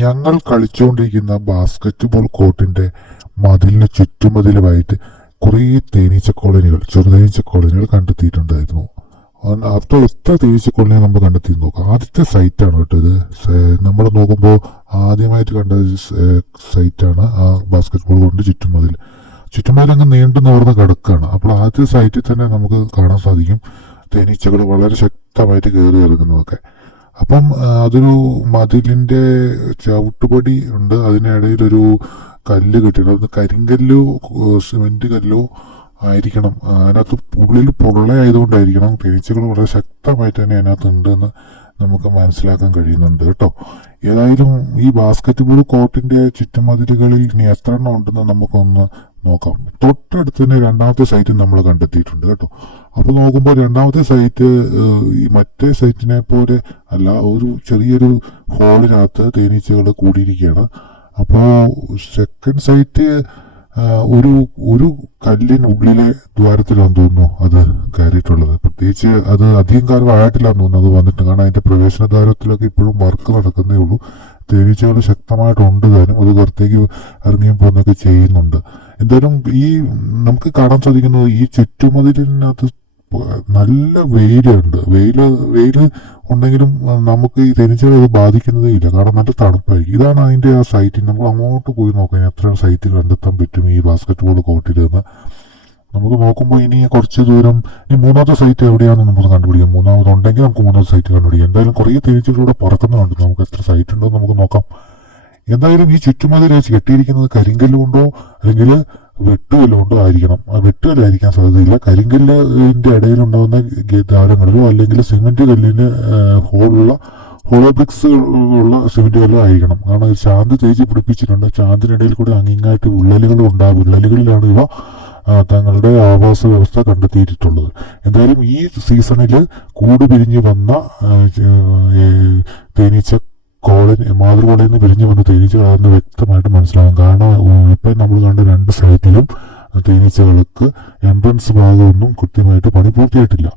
ഞങ്ങൾ കളിച്ചുകൊണ്ടിരിക്കുന്ന ബാസ്കറ്റ്ബോൾ കോർട്ടിന്റെ മതിലിന് ചുറ്റുമതിലുമായിട്ട് കുറേ തേനീച്ച കോളനികൾ, ചെറുതേനീച്ച കോളനികൾ കണ്ടെത്തിയിട്ടുണ്ടായിരുന്നു. അപ്പോൾ എത്ര തേനീച്ച കോളനി നമ്മൾ കണ്ടെത്തി നോക്കാം. ആദ്യത്തെ സൈറ്റാണ് കേട്ടോ ഇത്. നമ്മൾ നോക്കുമ്പോൾ ആദ്യമായിട്ട് കണ്ട സൈറ്റാണ് ആ ബാസ്കറ്റ്ബോൾ കോർട്ടിന്റെ ചുറ്റുമതിൽ അങ്ങ് നീണ്ടു നിവർന്ന് കിടക്കുകയാണ്. അപ്പോൾ ആദ്യത്തെ സൈറ്റിൽ തന്നെ നമുക്ക് കാണാൻ സാധിക്കും തേനീച്ചകൾ വളരെ ശക്തമായിട്ട് കയറി ഇറങ്ങുന്നതൊക്കെ. അപ്പം അതൊരു മതിലിന്റെ ചവിട്ടുപടി ഉണ്ട്, അതിനിടയിലൊരു കല്ല് കെട്ടിയിട്ടുണ്ട്. അത് കരിങ്കല്ലോ സിമെന്റ് കല്ലോ ആയിരിക്കണം. അതിനകത്ത് ഉള്ളിൽ പൊള്ളയായതുകൊണ്ടായിരിക്കണം തേനീച്ചകൾ വളരെ ശക്തമായിട്ട് തന്നെ അതിനകത്ത് ഉണ്ടെന്ന് നമുക്ക് മനസ്സിലാക്കാൻ കഴിയുന്നുണ്ട് കേട്ടോ. ഏതായാലും ഈ ബാസ്കറ്റ്ബോൾ കോർട്ടിന്റെ ചുറ്റുമതിലുകളിൽ ഇനി എത്ര എണ്ണം ഉണ്ടെന്ന് നമുക്കൊന്ന് നോക്കാം. തൊട്ടടുത്ത് തന്നെ രണ്ടാമത്തെ സൈറ്റ് നമ്മൾ കണ്ടെത്തിയിട്ടുണ്ട് കേട്ടോ. അപ്പോൾ നോക്കുമ്പോൾ രണ്ടാമത്തെ സൈറ്റ് ഈ മറ്റേ സൈറ്റിനെ പോലെ അല്ല, ഒരു ചെറിയൊരു ഹോളിനകത്ത് തേനീച്ചകൾ കൂടിയിരിക്കുകയാണ്. അപ്പോൾ സെക്കൻഡ് സൈറ്റ് ഒരു കല്ലിനുള്ളിലെ ദ്വാരത്തിലാണെന്ന് തോന്നുന്നു അത് കയറിയിട്ടുള്ളത്. പ്രത്യേകിച്ച് അത് അധികം കാലം ആയിട്ടില്ലാന്ന് തോന്നുന്നു അത് വന്നിട്ട്. കാരണം അതിന്റെ പ്രവേശന ദ്വാരത്തിലൊക്കെ ഇപ്പോഴും വർക്ക് നടക്കുന്നേ ഉള്ളൂ. തേനീച്ചകൾ ശക്തമായിട്ടുണ്ട് താനും, അത് പുറത്തേക്ക് ഇറങ്ങിയും പോകുന്നൊക്കെ ചെയ്യുന്നുണ്ട്. എന്തായാലും ഈ നമുക്ക് കാണാൻ സാധിക്കുന്നത് ഈ ചുറ്റുമതിലിനകത്ത് നല്ല വെയിലുണ്ട്. വെയില് ഉണ്ടെങ്കിലും നമുക്ക് ഈ തേനീച്ചകളെ അത് ബാധിക്കുന്നതേ ഇല്ല, കാരണം നല്ല തണുപ്പായിരിക്കും. ഇതാണ് അതിന്റെ ആ സൈറ്റ്. നമ്മൾ അങ്ങോട്ട് പോയി നോക്കാം എത്ര സൈറ്റ് കണ്ടെത്താൻ പറ്റും ഈ ബാസ്കറ്റ്ബോൾ കോർട്ടിൽ നിന്ന്. നമുക്ക് നോക്കുമ്പോൾ ഇനി കുറച്ച് ദൂരം, ഇനി മൂന്നാമത്തെ സൈറ്റ് എവിടെയാണെന്ന് നമുക്ക് കണ്ടുപിടിക്കാം. മൂന്നാമതുണ്ടെങ്കിൽ നമുക്ക് മൂന്നാമത്തെ സൈറ്റ് കണ്ടുപിടിക്കാം. എന്തായാലും കുറേ തേനീച്ചകളിലൂടെ പറക്കുന്നുണ്ട്. നമുക്ക് എത്ര സൈറ്റ് ഉണ്ടോ നമുക്ക് നോക്കാം. എന്തായാലും ഈ ചുറ്റുമതിൽ കെട്ടിയിരിക്കുന്നത് കരിങ്കല്ല് കൊണ്ടോ അല്ലെങ്കിൽ വെട്ടുകല്ല് കൊണ്ടോ ആയിരിക്കണം. വെട്ടുകല്ലായിരിക്കാൻ സാധ്യതയില്ല. കരിങ്കല്ലിന്റെ ഇടയിലുണ്ടാകുന്ന ദ്വാരങ്ങളിലോ അല്ലെങ്കിൽ സിമെന്റ് കല്ലിന് ഹോളോ ബ്രിക്സ് ഉള്ള സിമെന്റ് കല്ലോ ആയിരിക്കണം. കാരണം ചാന്ത് തേച്ച് പിടിപ്പിച്ചിട്ടുണ്ട്. ചാന്തിനിടയിൽ കൂടെ അങ്ങിങ്ങായിട്ട് വിള്ളലുകളും ഉണ്ടാകും. വിള്ളലുകളിലാണ് ഇവ തങ്ങളുടെ ആവാസ വ്യവസ്ഥ കണ്ടെത്തിയിട്ടുള്ളത്. എന്തായാലും ഈ സീസണിൽ കൂട് പിരിഞ്ഞു വന്ന തേനീച്ച മാതൃകോളയിൽ നിന്ന് പിരിഞ്ഞു വന്ന തേനീച്ചകളാണെന്ന് വ്യക്തമായിട്ട് മനസ്സിലാകും. കാരണം ഇപ്പം നമ്മൾ കണ്ട രണ്ട് സൈറ്റിലും തേനീച്ചകൾക്ക് എൻട്രൻസ് ഭാഗമൊന്നും കൃത്യമായിട്ട് പണി പൂർത്തിയായിട്ടില്ല.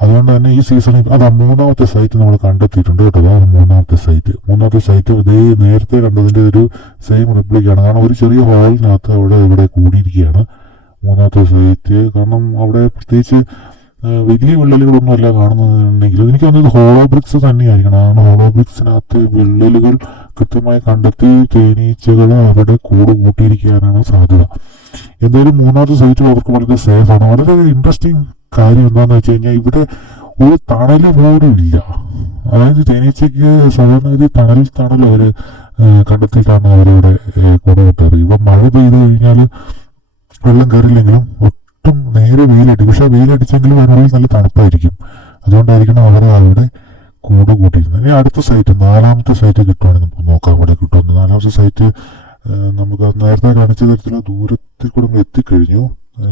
അതുകൊണ്ട് തന്നെ ഈ സീസണിൽ മൂന്നാമത്തെ സൈറ്റ് നമ്മൾ കണ്ടെത്തിയിട്ടുണ്ട് കേട്ടോ. അതാണ് മൂന്നാമത്തെ സൈറ്റ് ഇതേ നേരത്തെ കണ്ടതിന്റെ ഒരു സെയിം റിപ്ലിക്കാണ്. കാരണം ഒരു ചെറിയ ഹോളിനകത്ത് ഇവിടെ കൂടിയിരിക്കുകയാണ് മൂന്നാമത്തെ സൈറ്റ്. കാരണം അവിടെ പ്രത്യേകിച്ച് വലിയ വിള്ളലുകളൊന്നും അല്ല കാണുന്നുണ്ടെങ്കിൽ എനിക്ക് തോന്നുന്നത് ഹോളോ ബ്രിക്സ് തന്നെയായിരിക്കണം. കാരണം ഹോളോ ബ്രിക്സിനകത്ത് വിള്ളലുകൾ കൃത്യമായി കണ്ടെത്തി തേനീച്ചകൾ അവിടെ കൂട് കൂട്ടിയിരിക്കാനാണ് സാധ്യത. എന്തായാലും മൂന്നാമത്തെ സൈറ്റ് അവർക്ക് വളരെ സേഫാണ്. വളരെ ഇൻട്രസ്റ്റിംഗ് കാര്യം എന്താണെന്ന് വെച്ച് കഴിഞ്ഞാൽ ഇവിടെ ഒരു തണല് പോലും ഇല്ല. അതായത് തേനീച്ചയ്ക്ക് സാധാരണ തണൽ അവർ കണ്ടെത്തിയിട്ടാണ് അവരവിടെ കൂടെ കൂട്ടാറ്. ഇവ മഴ പെയ്തു കഴിഞ്ഞാൽ വെള്ളം കയറില്ലെങ്കിലും ഒട്ടും നേരെ വെയിലടിക്കും. പക്ഷെ വെയിലടിച്ചെങ്കിലും അതിനുള്ളിൽ നല്ല തണുപ്പായിരിക്കും. അതുകൊണ്ടായിരിക്കണം അവർ അവിടെ കൂട് കൂട്ടിയിരുന്നത്. ഇനി അടുത്ത സൈറ്റ്, നാലാമത്തെ സൈറ്റ് കിട്ടുവാണെങ്കിൽ നമുക്ക് നോക്കാം അവിടെ കിട്ടുമെന്ന്. നാലാമത്തെ സൈറ്റ് നമുക്ക് നേരത്തെ കാണിച്ച തരത്തിലുള്ള ദൂരത്തിൽ കൂടെ നമ്മൾ എത്തിക്കഴിഞ്ഞു.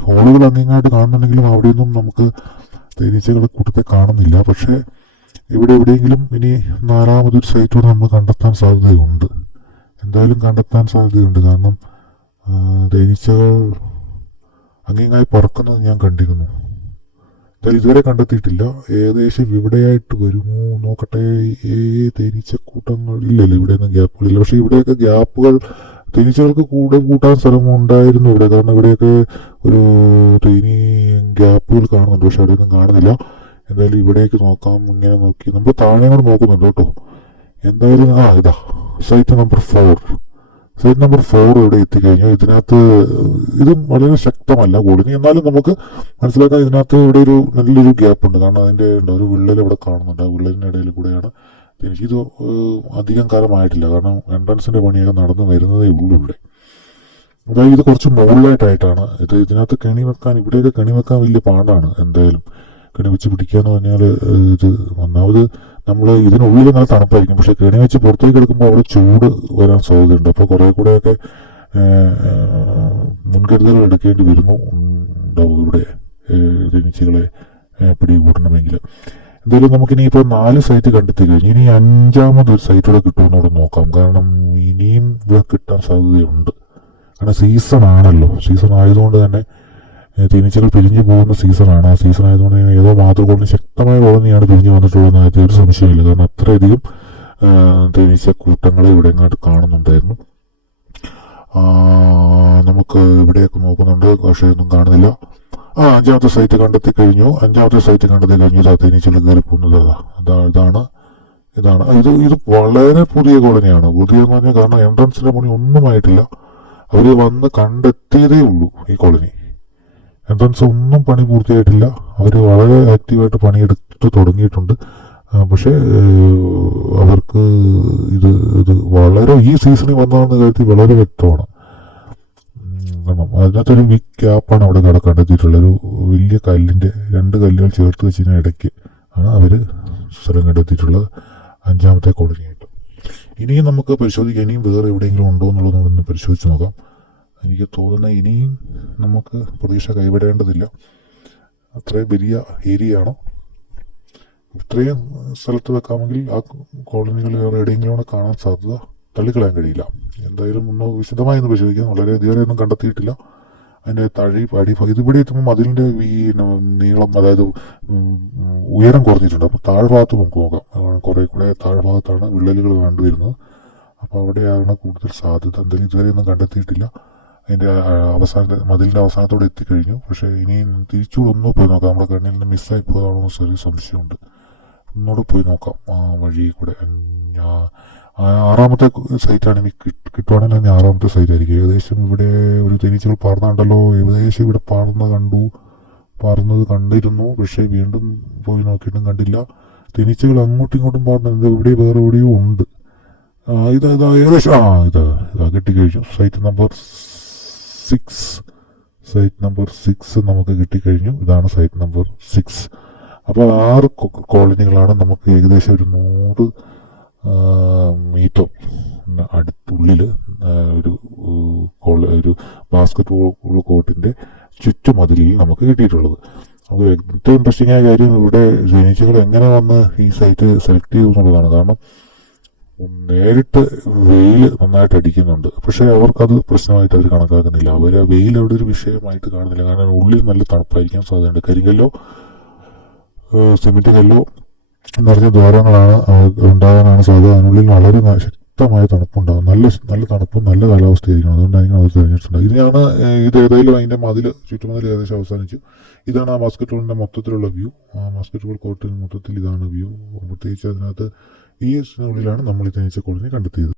ഹോളുകൾ അങ്ങിങ്ങായിട്ട് കാണുന്നുണ്ടെങ്കിലും അവിടെയൊന്നും നമുക്ക് തേനീച്ചകളെ കൂട്ടത്തെ കാണുന്നില്ല. പക്ഷെ എവിടെയെങ്കിലും ഇനി നാലാമതൊരു സൈറ്റ് കൂടെ നമ്മൾ കണ്ടെത്താൻ സാധ്യതയുണ്ട്. എന്തായാലും കണ്ടെത്താൻ സാധ്യതയുണ്ട്. കാരണം തേനീച്ചകൾ അങ്ങിങ്ങായി പറക്കുന്നത് ഞാൻ കണ്ടിരുന്നു. എന്തായാലും ഇതുവരെ കണ്ടെത്തിയിട്ടില്ല. ഏകദേശം ഇവിടെയായിട്ട് വരുമോ നോക്കട്ടെ. തേനീച്ചക്കൂട്ടങ്ങൾ ഇല്ലല്ലോ, ഇവിടെയൊന്നും ഗ്യാപ്പുകളില്ല. പക്ഷെ ഇവിടെയൊക്കെ ഗ്യാപ്പുകൾ തേനീച്ചകൾക്ക് കൂടെ കൂട്ടാൻ സ്ഥലമുണ്ടായിരുന്നു ഇവിടെ. കാരണം ഇവിടെയൊക്കെ ഒരു തേനീ ഗ്യാപ്പുകൾ കാണുന്നുണ്ട്, പക്ഷെ അവിടെയൊന്നും കാണുന്നില്ല. എന്തായാലും ഇവിടേക്ക് നോക്കാം. ഇങ്ങനെ നോക്കി നമ്മൾ താഴെ കൂടെ നോക്കുന്നുണ്ട് കേട്ടോ. എന്തായാലും ഇതാ സൈറ്റ് നമ്പർ 4 ഇവിടെ എത്തിക്കഴിഞ്ഞു. ഇതിനകത്ത് ഇതും വളരെ ശക്തമല്ല കോളനി, എന്നാലും നമുക്ക് മനസ്സിലാക്കാം ഇതിനകത്ത് ഇവിടെ ഒരു നല്ലൊരു ഗ്യാപ്പ് ഉണ്ട്. കാരണം അതിന്റെ ഒരു വിള്ളൽ ഇവിടെ കാണുന്നുണ്ട്. ആ വിള്ളലിന്റെ ഇടയിൽ കൂടെയാണ് എനിക്കിത് അധികം കാലമായിട്ടില്ല. കാരണം എൻട്രൻസിന്റെ പണിയൊക്കെ നടന്നു വരുന്നതേ ഉള്ളൂ ഇവിടെ. അതായത് ഇത് കുറച്ച് മുകളിലായിട്ടാണ് ഇതിനകത്ത് കെണി വെക്കാൻ, ഇവിടെയൊക്കെ കെണി വെക്കാൻ വലിയ പാടാണ്. എന്തായാലും കെണി വെച്ച് പിടിക്കാന്ന് പറഞ്ഞാൽ ഇത് ഒന്നാമത് നമ്മൾ ഇതിനുള്ളിൽ നല്ല തണുപ്പായിരിക്കും. പക്ഷെ കെണി വെച്ച് പുറത്തേക്ക് എടുക്കുമ്പോൾ അവിടെ ചൂട് വരാൻ സാധ്യതയുണ്ട്. അപ്പോൾ കുറെ കൂടെയൊക്കെ മുൻകരുതലുകൾ എടുക്കേണ്ടി ഉണ്ടാവും ഇവിടെ തേനീച്ചകളെ പിടികൂടണമെങ്കിൽ. എന്തായാലും നമുക്കിനി ഇപ്പോൾ 4 സൈറ്റ് കണ്ടെത്തി കഴിഞ്ഞു. ഇനി 5ാമതൊരു സൈറ്റ് കൂടെ കിട്ടുമെന്ന് ഇവിടെ നോക്കാം. കാരണം ഇനിയും ഇവിടെ കിട്ടാൻ സാധ്യതയുണ്ട്. കാരണം സീസൺ ആയതുകൊണ്ട് തന്നെ തേനീച്ചകൾ പിരിഞ്ഞു പോകുന്ന സീസണാണ്. ആ സീസൺ ആയതുകൊണ്ട് ഏതോ മാതൃകോളിന് ശക്തമായ കോളനിയാണ് പിരിഞ്ഞു വന്നിട്ടുള്ളതെന്ന് ഒരു സംശയമില്ല. കാരണം അത്രയധികം തേനീച്ച കൂട്ടങ്ങളെ ഇവിടെ ഇങ്ങോട്ട് കാണുന്നുണ്ടായിരുന്നു. നമുക്ക് ഇവിടെയൊക്കെ നോക്കുന്നുണ്ട്, പക്ഷേ ഒന്നും കാണുന്നില്ല. അഞ്ചാമത്തെ സൈറ്റ് കണ്ടെത്തി കഴിഞ്ഞു. ഇതാ തേനീച്ചകൾ കയറി പോകുന്നത്. ഇതാണ് ഇത് വളരെ പുതിയ കോളനിയാണ്. പുതിയെന്ന് പറഞ്ഞാൽ കാരണം എൻട്രൻസിന്റെ പണി ഒന്നുമായിട്ടില്ല. അവർ വന്ന് കണ്ടെത്തിയതേ ഉള്ളൂ. ഈ കോളനി എൻട്രൻസ് ഒന്നും പണി പൂർത്തിയായിട്ടില്ല. അവർ വളരെ ആക്റ്റീവായിട്ട് പണിയെടുത്ത് തുടങ്ങിയിട്ടുണ്ട്. പക്ഷേ അവർക്ക് ഇത് വളരെ ഈ സീസണിൽ വന്നതെന്ന കാര്യത്തിൽ വളരെ വ്യക്തമാണ്. അതിനകത്തൊരു ബിഗ് ഗ്യാപ്പാണ് അവിടെ കണ്ടെത്തിയിട്ടുള്ളത്. ഒരു വലിയ രണ്ട് കല്ലുകൾ ചേർത്ത് വെച്ചതിന് ഇടയ്ക്ക് ആണ് അവർ സ്ഥലം കണ്ടെത്തിയിട്ടുള്ളത്, അഞ്ചാമത്തെ കോളനിയായിട്ട്. ഇനിയും നമുക്ക് പരിശോധിക്കാം, ഇനിയും വേറെ എവിടെയെങ്കിലും ഉണ്ടോ എന്നുള്ളത് നമ്മളൊന്ന് പരിശോധിച്ച് നോക്കാം. എനിക്ക് തോന്നുന്ന ഇനിയും നമുക്ക് പ്രതീക്ഷ കൈവിടേണ്ടതില്ല. അത്രയും വലിയ ഏരിയയാണ്. ഇത്രയും സ്ഥലത്ത് വെക്കാമെങ്കിൽ ആ കോളനികൾ എവിടെയെങ്കിലും കാണാൻ സാധ്യത തള്ളിക്കളയാൻ കഴിയില്ല. എന്തായാലും ഒന്ന് വിശദമായി ഒന്ന് പരിശോധിക്കാം. വളരെ ഇതുവരെ ഒന്നും കണ്ടെത്തിയിട്ടില്ല. അതിൻ്റെ ഇതിവിടെ എത്തുമ്പോൾ മതിലിൻ്റെ നീളം, അതായത് ഉയരം കുറഞ്ഞിട്ടുണ്ട്. അപ്പോൾ താഴ്ഭാഗത്ത് നമുക്ക് നോക്കാം. കുറേ കൂടെ താഴ്ഭാഗത്താണ് വിള്ളലുകൾ കണ്ടുവരുന്നത്. അപ്പോൾ അവിടെയാണ് കൂടുതൽ സാധ്യത. എന്തായാലും ഇതുവരെ ഒന്നും കണ്ടെത്തിയിട്ടില്ല. അതിൻ്റെ മതിലിൻ്റെ അവസാനത്തോടെ എത്തിക്കഴിഞ്ഞു. പക്ഷേ ഇനിയും തിരിച്ചുകൂടെ ഒന്ന് പോയി നോക്കാം. നമ്മുടെ കണ്ണിൽ നിന്ന് മിസ്സായി പോയതാണോ ചെറിയ സംശയമുണ്ട്. ഒന്നുകൂടെ പോയി നോക്കാം ആ വഴി കൂടെ. ആറാമത്തെ സൈറ്റാണ് എനിക്ക് കിട്ടുവാണെങ്കിൽ തന്നെ ആറാമത്തെ സൈറ്റ് ആയിരിക്കും. ഏകദേശം ഇവിടെ ഒരു തേനീച്ചകൾ പാർന്നുണ്ടല്ലോ. ഏകദേശം ഇവിടെ പാർന്നത് കണ്ടിരുന്നു. പക്ഷേ വീണ്ടും പോയി നോക്കിയിട്ടും കണ്ടില്ല. തേനീച്ചകൾ അങ്ങോട്ടും ഇങ്ങോട്ടും പാടുന്നത് ഇവിടെ വേറെ എവിടെയോ ഉണ്ട്. ഇതാ ഏകദേശം ഇതാ കിട്ടിക്കഴിഞ്ഞു. സൈറ്റ് നമ്പർ 6 നമുക്ക് കിട്ടിക്കഴിഞ്ഞു. ഇതാണ് സൈറ്റ് നമ്പർ 6. അപ്പോൾ 6 കോളനികളാണ് നമുക്ക് ഏകദേശം ഒരു 100 മീറ്റർ അടുത്തുള്ളിൽ ഒരു ബാസ്കറ്റ് ബോൾ കോർട്ടിൻ്റെ ചുറ്റുമതിലിൽ നമുക്ക് കിട്ടിയിട്ടുള്ളത്. നമുക്ക് ഏറ്റവും ഇൻട്രസ്റ്റിംഗ് ആയ കാര്യം ഇവിടെ തേനീച്ചകൾ എങ്ങനെ വന്ന് ഈ സൈറ്റ് സെലക്ട് ചെയ്തു എന്നുള്ളതാണ്. കാരണം നേരിട്ട് വെയിൽ നന്നായിട്ട് അടിക്കുന്നുണ്ട്. പക്ഷേ അവർക്കത് പ്രശ്നമായിട്ട് അവർ കണക്കാക്കുന്നില്ല. അവർ വെയിൽ അവിടെ ഒരു വിഷയമായിട്ട് കാണുന്നില്ല. കാരണം ഉള്ളിൽ നല്ല തണുപ്പായിരിക്കാൻ സാധ്യതയുണ്ട്. കരിങ്കല്ലോ സിമെന്റ് കല്ലോ നിറഞ്ഞ ദ്വാരങ്ങളാണ് ഉണ്ടാകാനാണ് സാധ്യത. അതിനുള്ളിൽ വളരെ ശക്തമായ തണുപ്പുണ്ടാകും. നല്ല തണുപ്പും നല്ല കാലാവസ്ഥയായിരിക്കണം. അതുകൊണ്ടായിരിക്കും അവർ തിരഞ്ഞെടുത്തിട്ടുണ്ട്. ഇത് ഏതായാലും അതിൻ്റെ ചുറ്റുമതിൽ ഏകദേശം അവസാനിച്ചു. ഇതാണ് ആ ബാസ്കറ്റ് ബോളിൻ്റെ മൊത്തത്തിലുള്ള വ്യൂ. ആ ബാസ്കറ്റ് ബോൾ കോർട്ടിൽ മൊത്തത്തിൽ ഇതാണ് വ്യൂ. പ്രത്യേകിച്ച് അതിനകത്ത് ഈ ഉള്ളിലാണ് നമ്മൾ ഈ തേനീച്ച കോളനി കണ്ടെത്തിയത്.